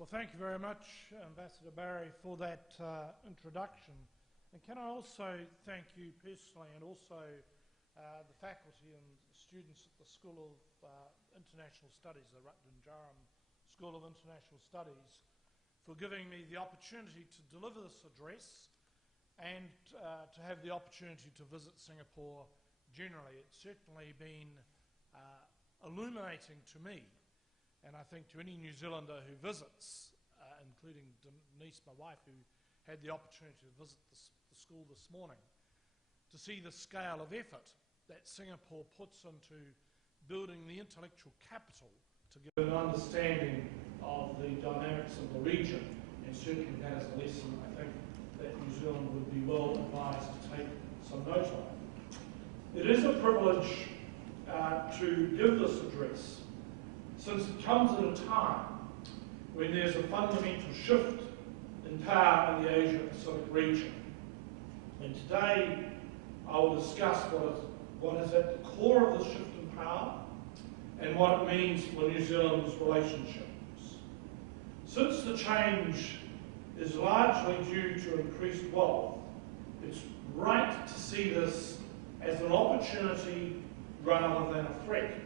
Well, thank you very much, Ambassador Barry, for that introduction. And can I also thank you personally and also the faculty and students at the School of International Studies, the Rutland-Durham School of International Studies, for giving me the opportunity to deliver this address and to have the opportunity to visit Singapore generally. It's certainly been illuminating to me, and I think to any New Zealander who visits, including Denise, my wife, who had the opportunity to visit the school this morning, to see the scale of effort that Singapore puts into building the intellectual capital to give an understanding of the dynamics of the region, and certainly that is a lesson I think that New Zealand would be well advised to take some note of. It is a privilege to give this address, since it comes at a time when there's a fundamental shift in power in the Asia-Pacific region. And today I will discuss what is at the core of the shift in power and what it means for New Zealand's relationships. Since the change is largely due to increased wealth, it's right to see this as an opportunity rather than a threat.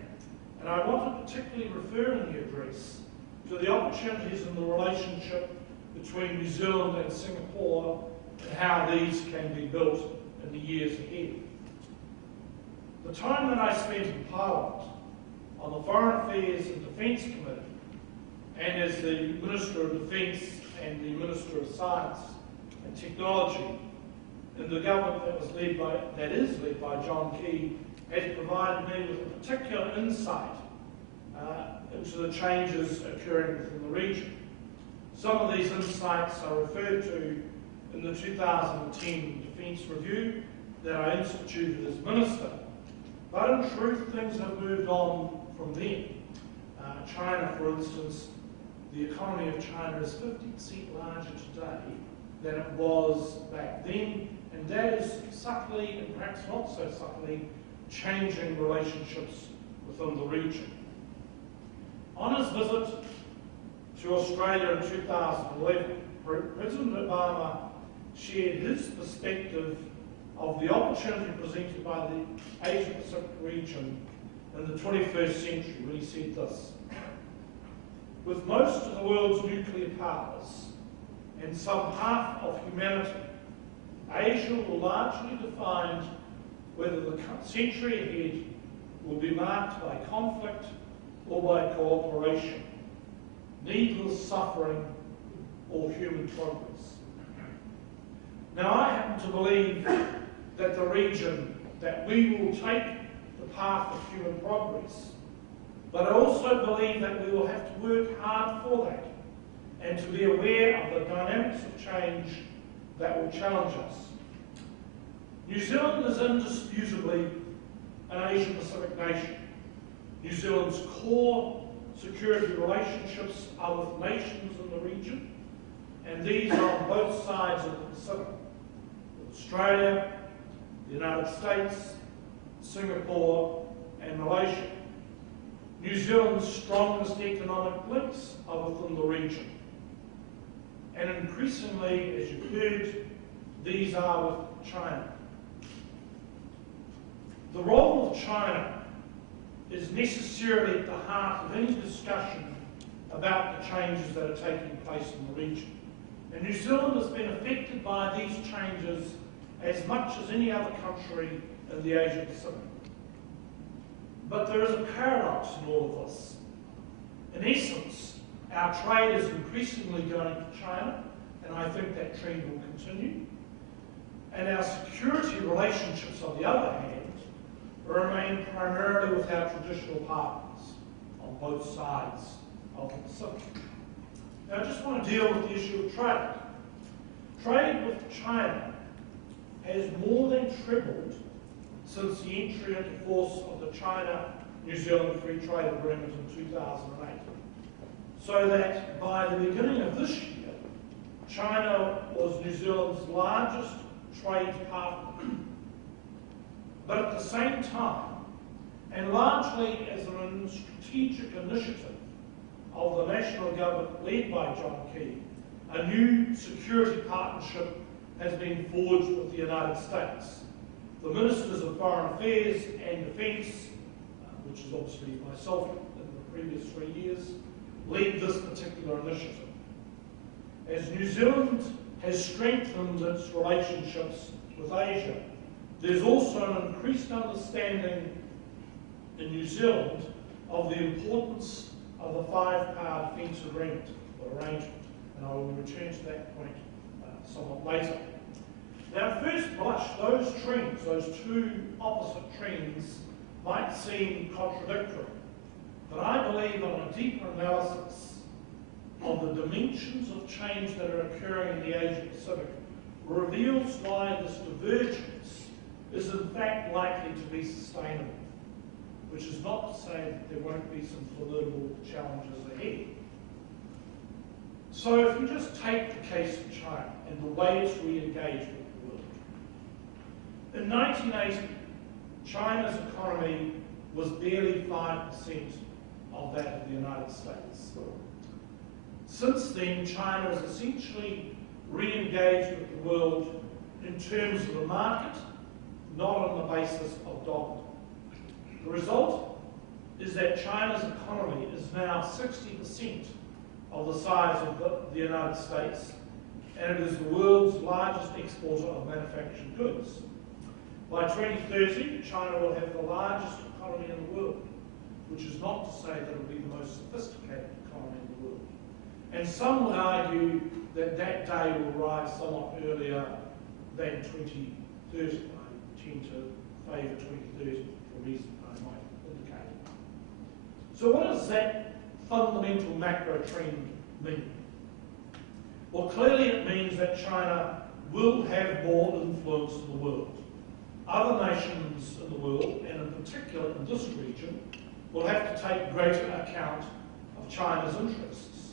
And I want to particularly refer in the address to the opportunities in the relationship between New Zealand and Singapore and how these can be built in the years ahead. The time that I spent in Parliament on the Foreign Affairs and Defence Committee, and as the Minister of Defence and the Minister of Science and Technology in the government that is led by John Key, has provided me with a particular insight into the changes occurring within the region. Some of these insights are referred to in the 2010 Defence Review that I instituted as Minister. But in truth, things have moved on from then. China, for instance, the economy of China is 50% larger today than it was back then, and that is subtly, and perhaps not so subtly, changing relationships within the region. On his visit to Australia in 2011, President Obama shared his perspective of the opportunity presented by the Asia-Pacific region in the 21st century, when he said this: with most of the world's nuclear powers and some half of humanity, Asia will largely define whether the century ahead will be marked by conflict or by cooperation, needless suffering or human progress. Now, I happen to believe that the region, that we will take the path of human progress, but I also believe that we will have to work hard for that and to be aware of the dynamics of change that will challenge us. New Zealand is indisputably an Asia-Pacific nation. New Zealand's core security relationships are with nations in the region, and these are on both sides of the Pacific: Australia, the United States, Singapore, and Malaysia. New Zealand's strongest economic links are within the region, and increasingly, as you've heard, these are with China. The role of China is necessarily at the heart of any discussion about the changes that are taking place in the region. And New Zealand has been affected by these changes as much as any other country in the Asia Pacific. But there is a paradox in all of this. In essence, our trade is increasingly going to China, and I think that trend will continue. And our security relationships, on the other hand, remain primarily with our traditional partners on both sides of the Pacific. Now, I just want to deal with the issue of trade. Trade with China has more than trebled since the entry into force of the China-New Zealand Free Trade Agreement in 2008. So that by the beginning of this year, China was New Zealand's largest trade partner. But at the same time, and largely as a strategic initiative of the national government led by John Key, a new security partnership has been forged with the United States. The Ministers of Foreign Affairs and Defence, which is obviously myself in the previous 3 years, led this particular initiative. As New Zealand has strengthened its relationships with Asia, there's also an increased understanding in New Zealand of the importance of the five-power defence agreement or arrangement, and I will return to that point somewhat later. Now, at first blush, those trends, those two opposite trends, might seem contradictory, but I believe on a deeper analysis of the dimensions of change that are occurring in the Asia-Pacific reveals why this divergence is in fact likely to be sustainable, which is not to say that there won't be some formidable challenges ahead. So if you just take the case of China and the way it's re-engaged with the world. In 1980, China's economy was barely 5% of that of the United States. Since then, China has essentially re-engaged with the world in terms of the market, not on the basis of dogma. The result is that China's economy is now 60% of the size of the United States, and it is the world's largest exporter of manufactured goods. By 2030, China will have the largest economy in the world, which is not to say that it will be the most sophisticated economy in the world. And some would argue that that day will rise somewhat earlier than 2030. I tend to favour 2030 for reasons I might indicate. So what does that fundamental macro trend mean? Well, clearly it means that China will have more influence in the world. Other nations in the world, and in particular in this region, will have to take greater account of China's interests.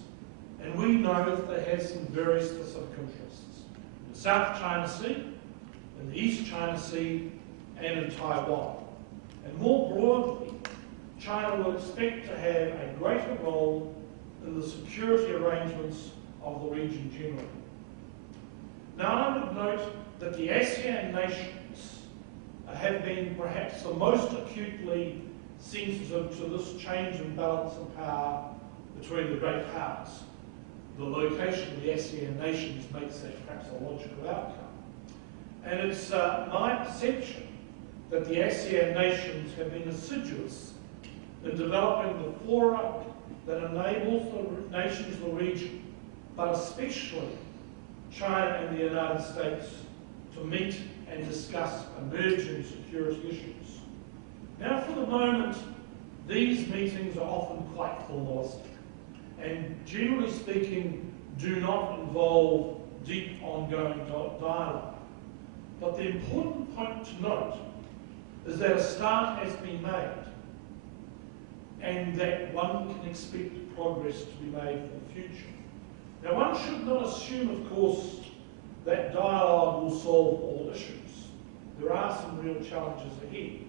And we know that they have some very specific interests. In the South China Sea, in the East China Sea, and in Taiwan. And more broadly, China will expect to have a greater role in the security arrangements of the region generally. Now, I would note that the ASEAN nations have been perhaps the most acutely sensitive to this change in balance of power between the great powers. The location of the ASEAN nations makes that perhaps a logical outcome. And it's my perception that the ASEAN nations have been assiduous in developing the fora that enables the nations of the region, but especially China and the United States, to meet and discuss emerging security issues. Now, for the moment, these meetings are often quite formalistic and, generally speaking, do not involve deep ongoing dialogue. But the important point to note is that a start has been made and that one can expect progress to be made for the future. Now, one should not assume, of course, that dialogue will solve all issues. There are some real challenges ahead,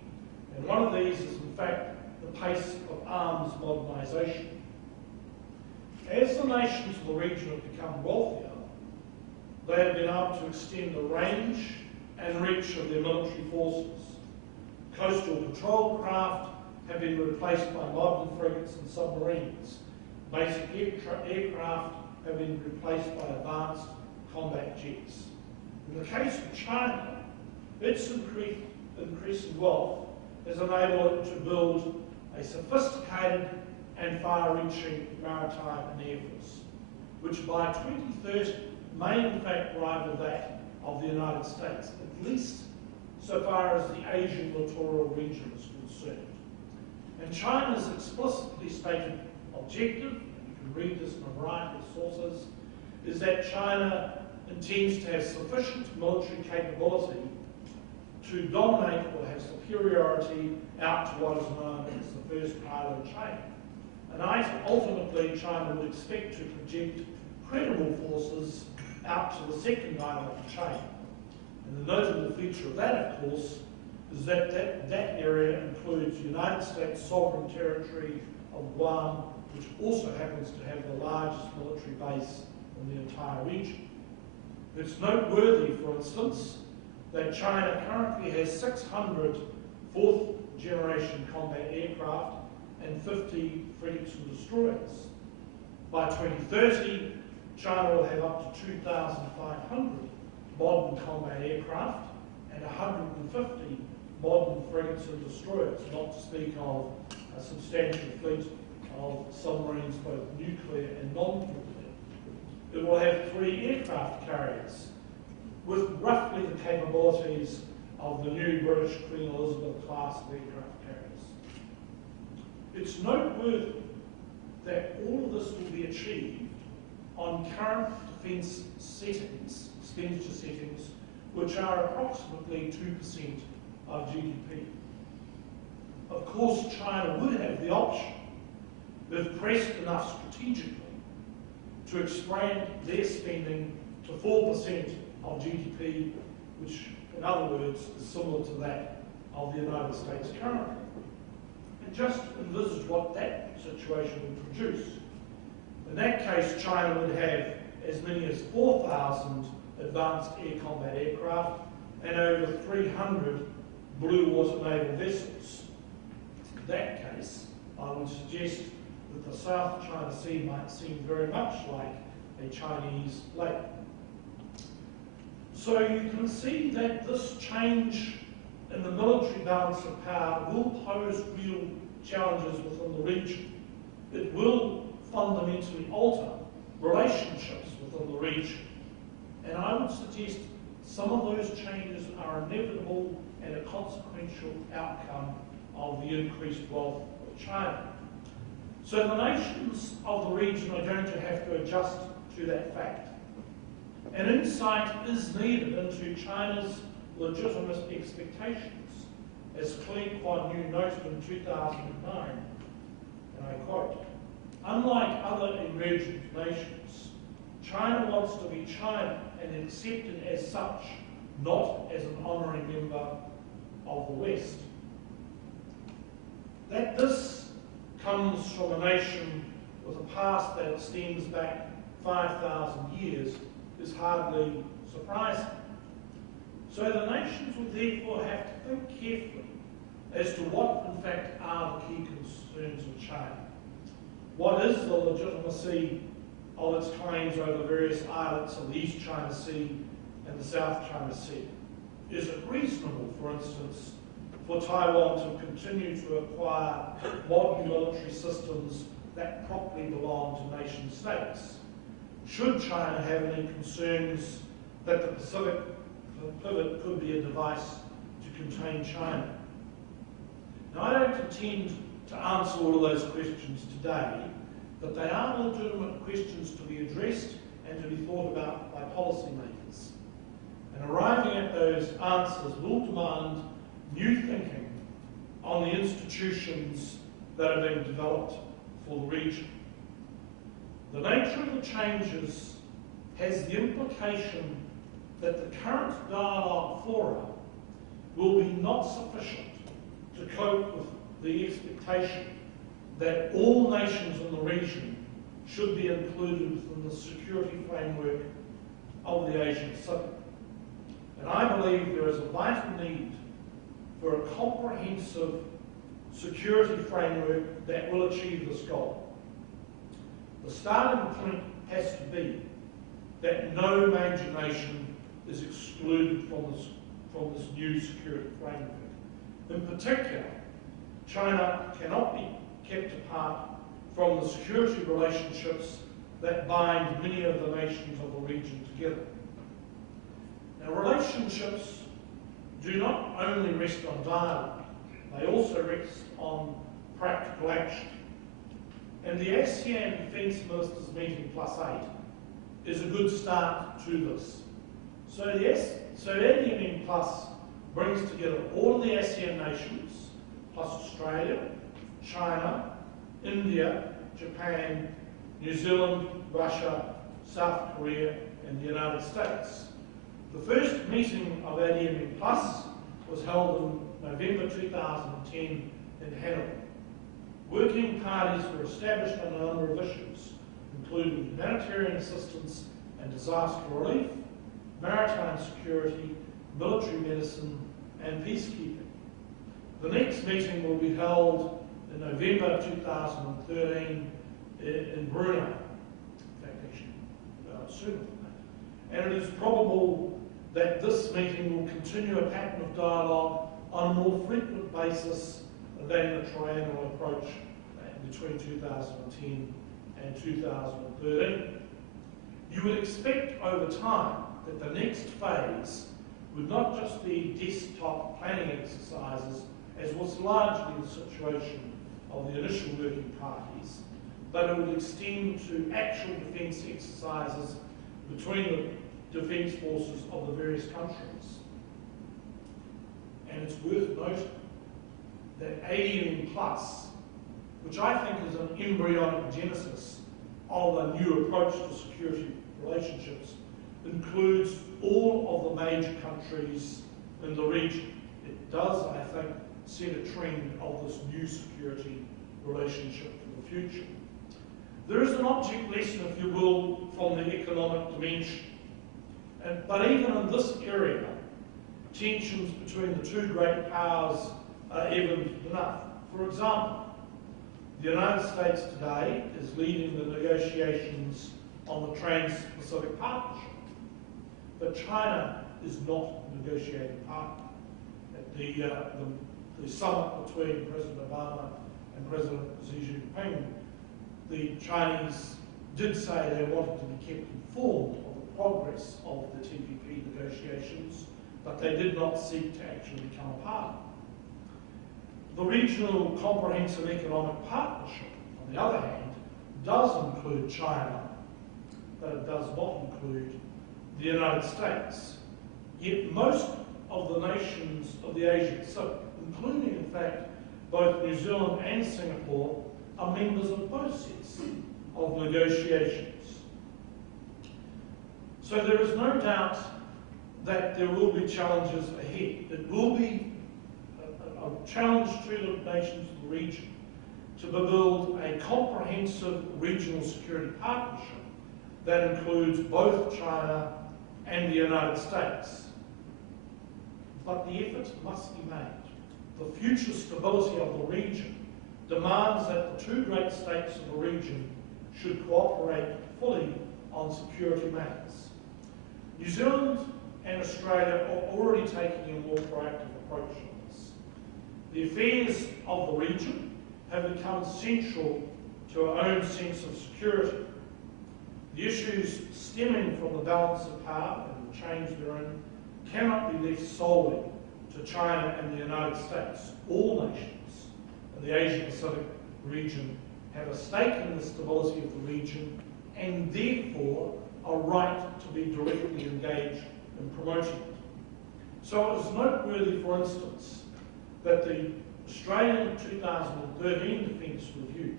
and one of these is, in fact, the pace of arms modernisation. As the nations of the region have become wealthier, they have been able to extend the range and reach of their military forces. Coastal patrol craft have been replaced by modern frigates and submarines. Basic aircraft have been replaced by advanced combat jets. In the case of China, its increasing wealth has enabled it to build a sophisticated and far-reaching maritime and air force, which by 2030 may in fact rival that of the United States, at least so far as the Asian littoral region is concerned. And China's explicitly stated objective, and you can read this in a variety of sources, is that China intends to have sufficient military capability to dominate or have superiority out to what is known as the first island chain. And ultimately, China would expect to project credible forces out to the second island chain. And the notable feature of that, of course, is that that area includes United States sovereign territory of Guam which also happens to have the largest military base in the entire region. It's noteworthy, for instance, that China currently has 600 fourth-generation combat aircraft and 50 frigates and destroyers. By 2030, China will have up to 2,500 modern combat aircraft and 150 modern frigates and destroyers, not to speak of a substantial fleet of submarines, both nuclear and non-nuclear. It will have 3 aircraft carriers with roughly the capabilities of the new British Queen Elizabeth class of aircraft carriers. It's noteworthy that all of this will be achieved on current defence settings, expenditure settings, which are approximately 2% of GDP. Of course, China would have the option, if pressed enough strategically, to expand their spending to 4% of GDP, which, in other words, is similar to that of the United States currently. And just envisage what that situation would produce. In that case, China would have as many as 4,000 advanced air combat aircraft and over 300 blue water naval vessels. In that case, I would suggest that the South China Sea might seem very much like a Chinese lake. So you can see that this change in the military balance of power will pose real challenges within the region. It will fundamentally alter relationships within the region. And I would suggest some of those changes are inevitable and a consequential outcome of the increased wealth of China. So the nations of the region are going to have to adjust to that fact. An insight is needed into China's legitimate expectations, as Li Kuan Yew noted in 2009, and I quote, "Unlike other emergent nations, China wants to be China and accepted as such, not as an honouring member of the West." That this comes from a nation with a past that extends back 5,000 years is hardly surprising. So the nations would therefore have to think carefully as to what in fact are the key concerns of China. What is the legitimacy of its claims over various islets of the East China Sea and the South China Sea? Is it reasonable, for instance, for Taiwan to continue to acquire modern military systems that properly belong to nation states? Should China have any concerns that the Pacific pivot could be a device to contain China? Now, I don't intend to answer all of those questions today, but they are legitimate questions to be addressed and to be thought about by policymakers. And arriving at those answers will demand new thinking on the institutions that are being developed for the region. The nature of the changes has the implication that the current dialogue fora will be not sufficient to cope with the expectation that all nations in the region should be included within the security framework of the Asian Pacific. And I believe there is a vital need for a comprehensive security framework that will achieve this goal. The starting point has to be that no major nation is excluded from this new security framework. In particular, China cannot be kept apart from the security relationships that bind many of the nations of the region together. Now, relationships do not only rest on dialogue, they also rest on practical action. And the ASEAN Defence Ministers meeting +8 is a good start to this. So ADMM Plus brings together all of the ASEAN nations, plus Australia, China, India, Japan, New Zealand, Russia, South Korea, and the United States. The first meeting of ADMM Plus was held in November 2010 in Hanover. Working parties were established on a number of issues, including humanitarian assistance and disaster relief, maritime security, military medicine, and peacekeeping. The next meeting will be held in November 2013 in Brunei. In fact, actually, sooner than that. And it is probable that this meeting will continue a pattern of dialogue on a more frequent basis than the triennial approach between 2010 and 2013. You would expect over time that the next phase would not just be desktop planning exercises, as was largely the situation of the initial working parties, but it would extend to actual defence exercises between the defence forces of the various countries. And it's worth noting that ADM Plus, which I think is an embryonic genesis of a new approach to security relationships, includes all of the major countries in the region. It does, I think, set a trend of this new security relationship for the future. There is an object lesson, if you will, from the economic dimension. But even in this area, tensions between the two great powers are evident enough. For example, the United States today is leading the negotiations on the Trans-Pacific Partnership, but China is not a negotiating partner. At the summit between President Obama and President Xi Jinping, the Chinese did say they wanted to be kept informed of the progress of the TPP negotiations, but they did not seek to actually become a partner. The Regional Comprehensive Economic Partnership, on the other hand, does include China, but it does not include the United States. Yet most of the nations of the Asia Pacific, including, in fact, both New Zealand and Singapore, are members of both sets of negotiations. So there is no doubt that there will be challenges ahead. It will be a challenge to the nations of the region to build a comprehensive regional security partnership that includes both China and the United States. But the effort must be made. The future stability of the region demands that the two great states of the region should cooperate fully on security matters. New Zealand and Australia are already taking a more proactive approach on this. The affairs of the region have become central to our own sense of security. The issues stemming from the balance of power and the change therein cannot be left solely to China and the United States. All nations in the Asia-Pacific region have a stake in the stability of the region and therefore a right to be directly engaged in promoting it. So it is noteworthy, for instance, that the Australian 2013 Defence Review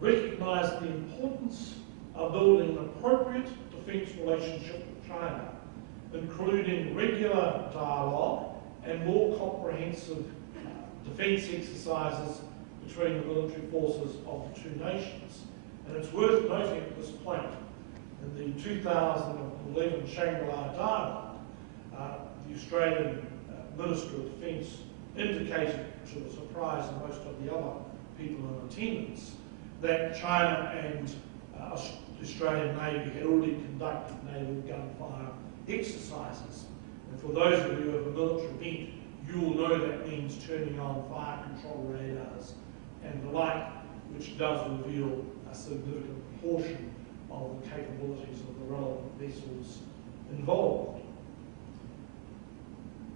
recognised the importance of building an appropriate defence relationship with China, including regular dialogue and more comprehensive defence exercises between the military forces of the two nations. And it's worth noting at this point, in the 2011 Shangri-La Dialogue, the Australian Minister of Defence indicated, to the surprise of most of the other people in attendance, that China and the Australian Navy had already conducted naval gunfire exercises. And for those of you of a military bent, you will know that means turning on fire control radars and the like, which does reveal a significant portion of the capabilities of the relevant vessels involved.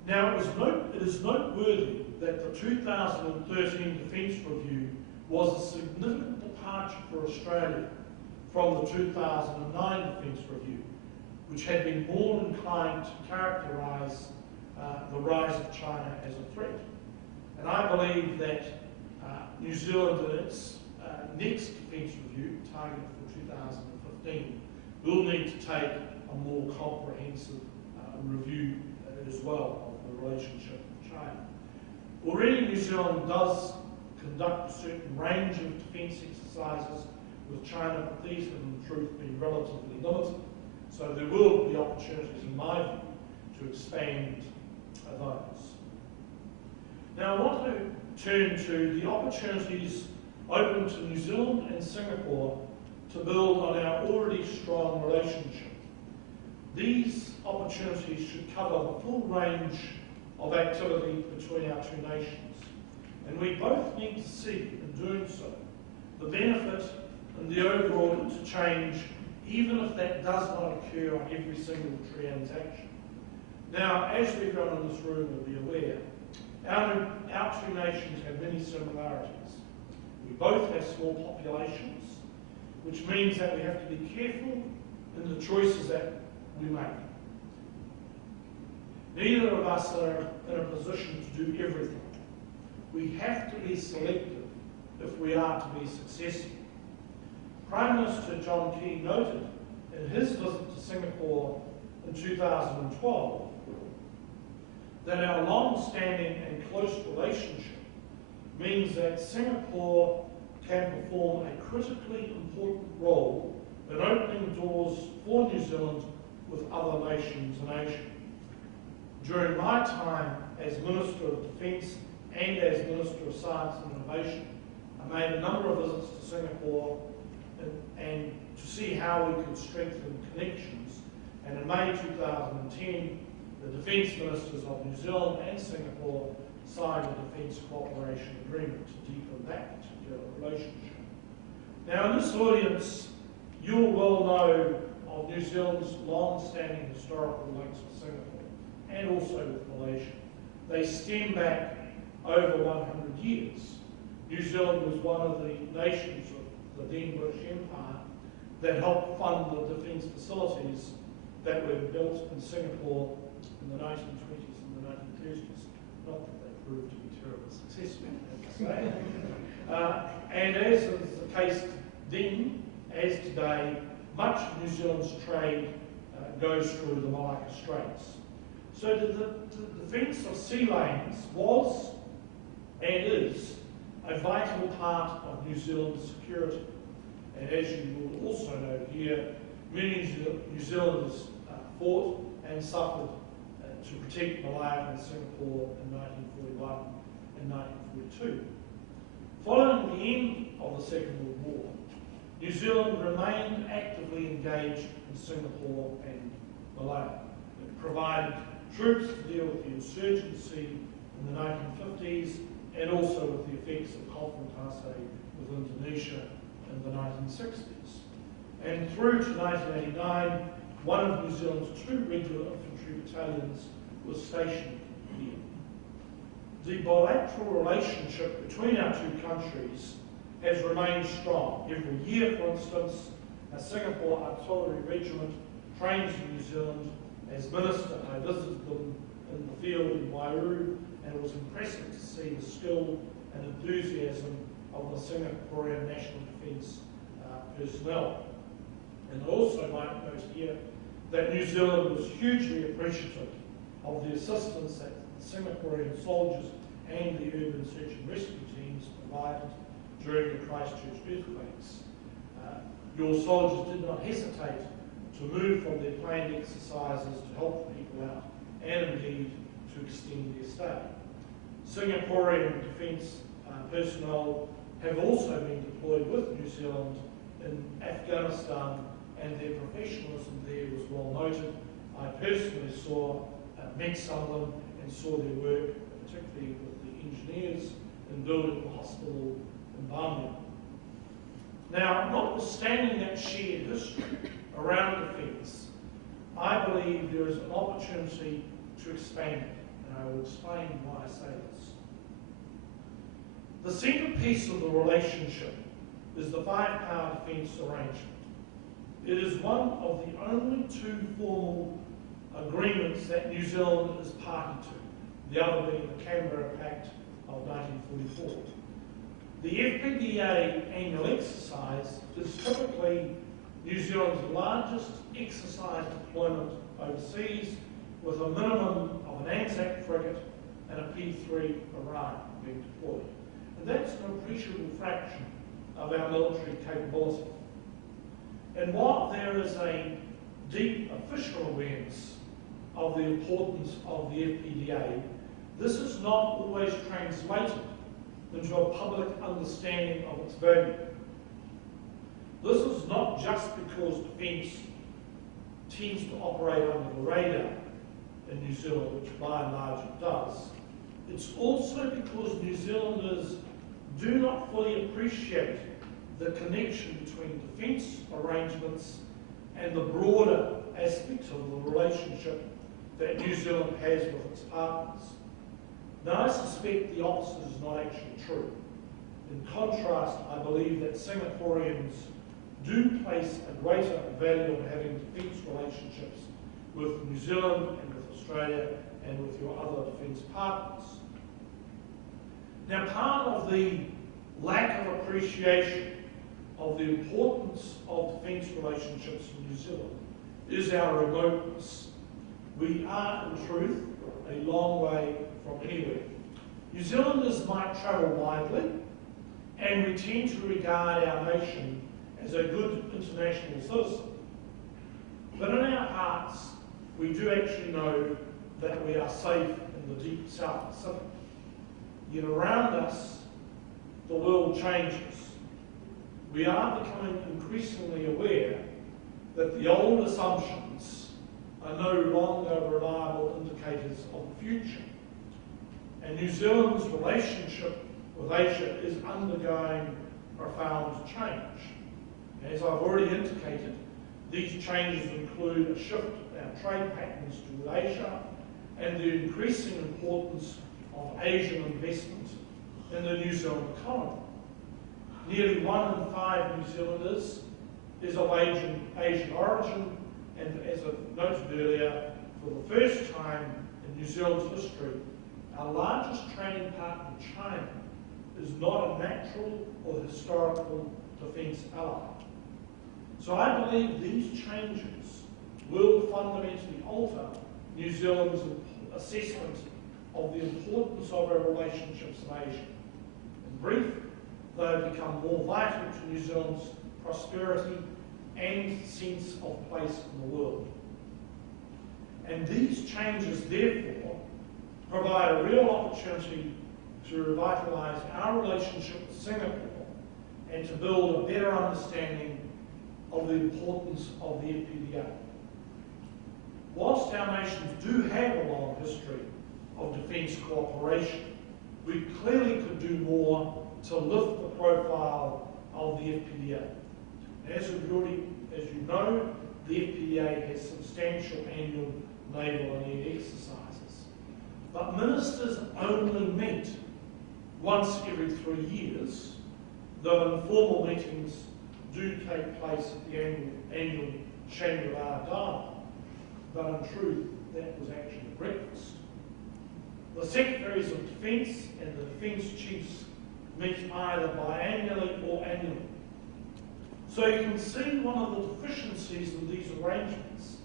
Now, it is noteworthy that the 2013 Defence Review was a significant departure for Australia from the 2009 Defence Review, which had been more inclined to characterise the rise of China as a threat. And I believe that New Zealand in its next Defence Review, targeted for 2015, will need to take a more comprehensive review as well of the relationship with China. Already New Zealand does conduct a certain range of defence exercises with China, but these have in truth been relatively limited. So there will be opportunities, in my view, to expand those. Now I want to turn to the opportunities open to New Zealand and Singapore to build on our already strong relationship. These opportunities should cover the full range of activity between our two nations. And we both need to see, in doing so, the benefit and the overall interchange, even if that does not occur on every single transaction. Now, as everyone in this room will be aware, our two nations have many similarities. We both have small populations, which means that we have to be careful in the choices that we make. Neither of us are in a position to do everything. We have to be selective if we are to be successful. Prime Minister John Key noted in his visit to Singapore in 2012 that our long-standing and close relationship means that Singapore can perform a critically important role in opening doors for New Zealand with other nations in Asia. During my time as Minister of Defence and as Minister of Science and Innovation, I made a number of visits to Singapore and to see how we could strengthen connections. And in May 2010, the Defence Ministers of New Zealand and Singapore signed a Defence Cooperation Agreement to deepen that particular relationship. Now in this audience, you'll well know of New Zealand's long-standing historical links with Singapore and also with Malaysia. They stem back over 100 years. New Zealand was one of the nations of the then British Empire that helped fund the defence facilities that were built in Singapore in the 1920s and the 1930s. Not that they proved to be terribly successful, I have to say. And as is the case then, as today, much of New Zealand's trade goes through the Malacca Straits. So the defence of sea lanes was and is a vital part of New Zealand's security. And as you will also know here, many New Zealanders fought and suffered to protect Malaya and Singapore in 1941 and 1942. Following the end of the Second World War, New Zealand remained actively engaged in Singapore and Malaya. It provided troops to deal with the insurgency in the 1950s and also with the effects of confrontation with Indonesia in the 1960s. And through to 1989, one of New Zealand's two regular infantry battalions was stationed here. The bilateral relationship between our two countries has remained strong. Every year, for instance, a Singapore artillery regiment trains in New Zealand. As Minister, I visited them in the field in Wairau, and it was impressive to see the skill and enthusiasm of the Singaporean National Defence personnel. And I also might note here that New Zealand was hugely appreciative of the assistance that the Singaporean soldiers and the urban search and rescue teams provided during the Christchurch earthquakes. Your soldiers did not hesitate to move from their planned exercises to help the people out, and indeed to extend their stay. Singaporean defence personnel have also been deployed with New Zealand in Afghanistan, and their professionalism there was well noted. I personally met some of them and saw their work, particularly with the engineers in building the hospital in Birmingham. Now, notwithstanding that shared history around defence, I believe there is an opportunity to expand it, and I will explain why I say this. The centrepiece of the relationship is the five-power defence arrangement. It is one of the only two formal agreements that New Zealand is party to, the other being the Canberra Pact of 1944. The FPDA annual exercise is typically New Zealand's largest exercise deployment overseas, with a minimum of an Anzac frigate and a P3 Orion being deployed. And that's an appreciable fraction of our military capability. And while there is a deep official awareness of the importance of the FPDA, this is not always translated into a public understanding of its value. This is not just because defence tends to operate under the radar in New Zealand, which by and large it does. It's also because New Zealanders do not fully appreciate the connection between defence arrangements and the broader aspects of the relationship that New Zealand has with its partners. Now, I suspect the opposite is not actually true. In contrast, I believe that Singaporeans do place a greater value on having defence relationships with New Zealand and with Australia and with your other defence partners. Now, part of the lack of appreciation of the importance of defence relationships in New Zealand is our remoteness. We are, in truth, a long way from anywhere. New Zealanders might travel widely, and we tend to regard our nation as a good international citizen. But in our hearts, we do actually know that we are safe in the deep South Pacific. Yet around us, the world changes. We are becoming increasingly aware that the old assumptions are no longer reliable indicators of the future. And New Zealand's relationship with Asia is undergoing profound change. As I've already indicated, these changes include a shift in our trade patterns toward Asia and the increasing importance of Asian investment in the New Zealand economy. Nearly 1 in 5 New Zealanders is of Asian origin, and as I noted earlier, for the first time in New Zealand's history, our largest trading partner, China, is not a natural or historical defence ally. So I believe these changes will fundamentally alter New Zealand's assessment of the importance of our relationships in Asia. In brief, they have become more vital to New Zealand's prosperity and sense of place in the world. And these changes, therefore, provide a real opportunity to revitalise our relationship with Singapore and to build a better understanding of the importance of the FPDA. Whilst our nations do have a long history of defence cooperation, we clearly could do more to lift the profile of the FPDA. As you know, the FPDA has substantial annual naval and air exercises. But ministers only meet once every 3 years, though informal meetings do take place at the annual Shangri-La dialogue. But in truth, that was actually a breakfast. The Secretaries of Defence and the Defence Chiefs meet either biannually or annually. So you can see one of the deficiencies in these arrangements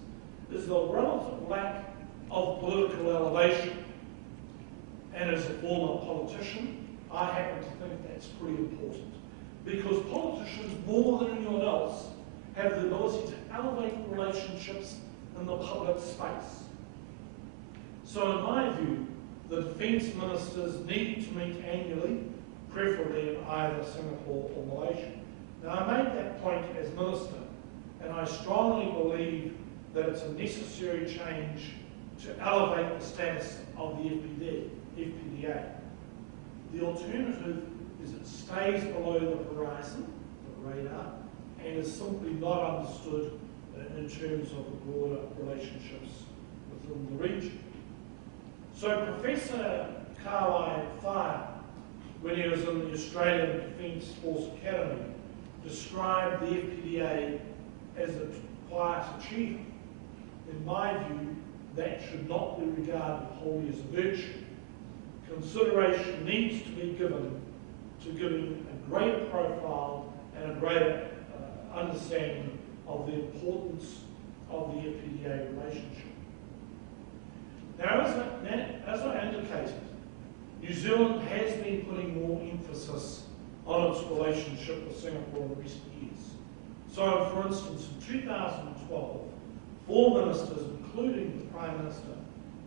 is the relative lack of political elevation. And as a former politician, I happen to think that's pretty important, because politicians, more than anyone else, have the ability to elevate relationships in the public space. So in my view, the defence ministers need to meet annually, preferably in either Singapore or Malaysia. Now, I made that point as minister, and I strongly believe that it's a necessary change to elevate the status of the FPDA. The alternative is it stays below the horizon, the radar, and is simply not understood in terms of the broader relationships within the region. So Professor Kawai Whai, when he was in the Australian Defence Force Academy, described the FPDA as a quiet achiever. In my view, that should not be regarded wholly as a virtue. Consideration needs to be given to giving a greater profile and a greater understanding of the importance of the FPDA relationship. Now, as I indicated, New Zealand has been putting more emphasis on its relationship with Singapore in recent years. So, for instance, in 2012, 4 ministers, including the Prime Minister,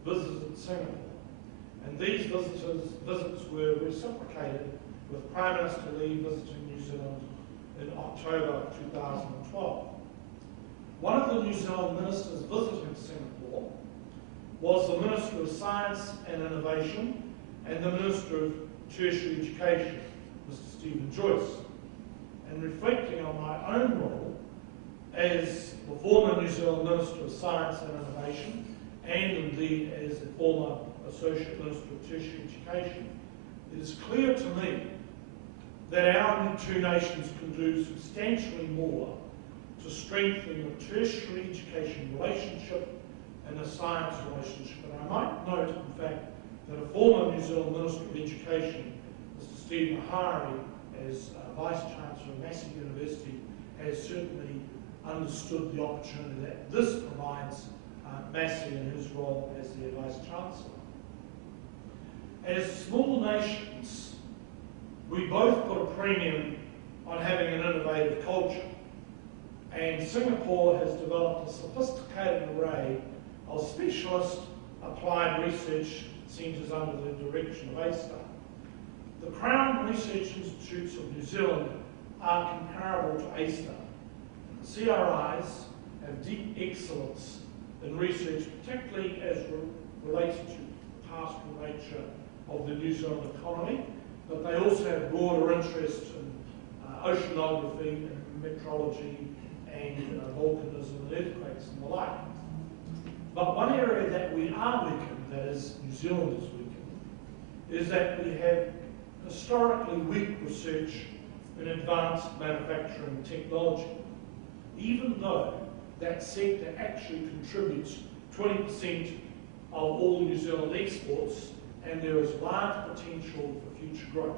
visited Singapore. And these visits were reciprocated with Prime Minister Lee visiting New Zealand in October 2012. One of the New Zealand ministers visiting Singapore was the Minister of Science and Innovation and the Minister of Tertiary Education, Mr. Stephen Joyce. And reflecting on my own role as the former New Zealand Minister of Science and Innovation, and indeed as the former Associate Minister of Tertiary Education, it is clear to me that our two nations can do substantially more to strengthen the tertiary education relationship and the science relationship. And I might note, in fact, that a former New Zealand Minister of Education, Mr. Steve Mahari, as Vice-Chancellor of Massey University, has certainly understood the opportunity that this provides Massey in his role as their Vice-Chancellor. As small nations, we both put a premium on having an innovative culture, and Singapore has developed a sophisticated array of specialist applied research centres under the direction of ASTA. The Crown Research Institutes of New Zealand are comparable to ASTA. The CRIs have deep excellence in research, particularly as related to the pastoral nature of the New Zealand economy, but they also have broader interest in oceanography and meteorology and volcanism and earthquakes and the like. But one area that we are weakened, that is New Zealand is weakened, is that we have historically weak research in advanced manufacturing technology, even though that sector actually contributes 20% of all New Zealand exports, and there is large potential for future growth.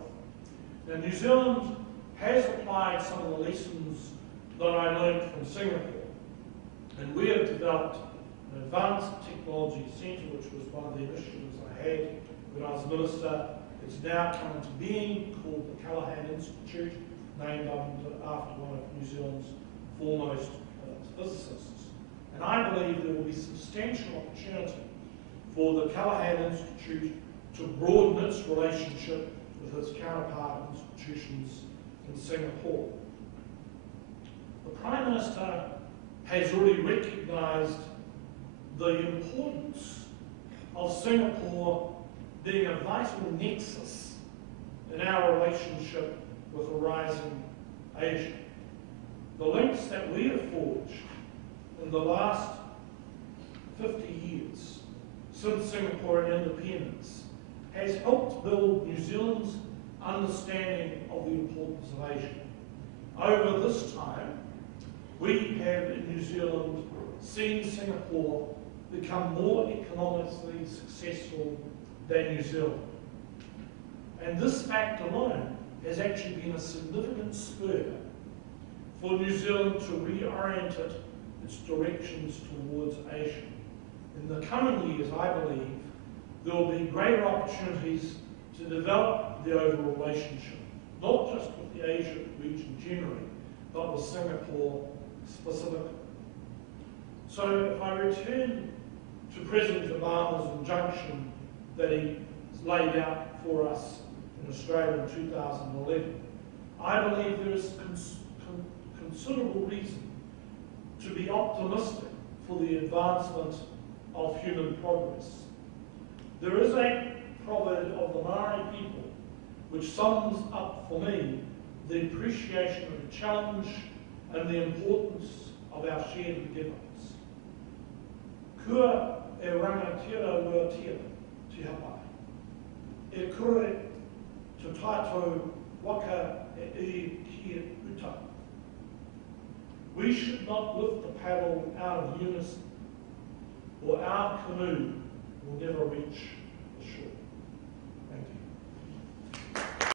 Now, New Zealand has applied some of the lessons that I learned from Singapore, and we have developed an advanced technology centre, which was one of the initiatives I had when I was Minister. It's now come into being, called the Callaghan Institute, named after one of New Zealand's foremost physicists. And I believe there will be substantial opportunity for the Callaghan Institute to broaden its relationship with its counterpart institutions in Singapore. The Prime Minister has already recognised the importance of Singapore being a vital nexus in our relationship with a rising Asia. The links that we have forged in the last 50 years since Singaporean independence has helped build New Zealand's understanding of the importance of Asia. Over this time, we have in New Zealand seen Singapore become more economically successful than New Zealand. And this fact alone has actually been a significant spur for New Zealand to reorient its directions towards Asia. In the coming years, I believe, there will be greater opportunities to develop the overall relationship, not just with the Asia region generally, but with Singapore specifically. So if I return to President Obama's injunction that he laid out for us in Australia in 2011, I believe there is considerable reason to be optimistic for the advancement of human progress. There is a proverb of the Maori people which sums up for me the appreciation of the challenge and the importance of our shared endeavours. Kua e rangatira ua tia, te hapa. E kore te tātou waka e kia uta. We should not lift the paddle out of unison, or our canoe will never reach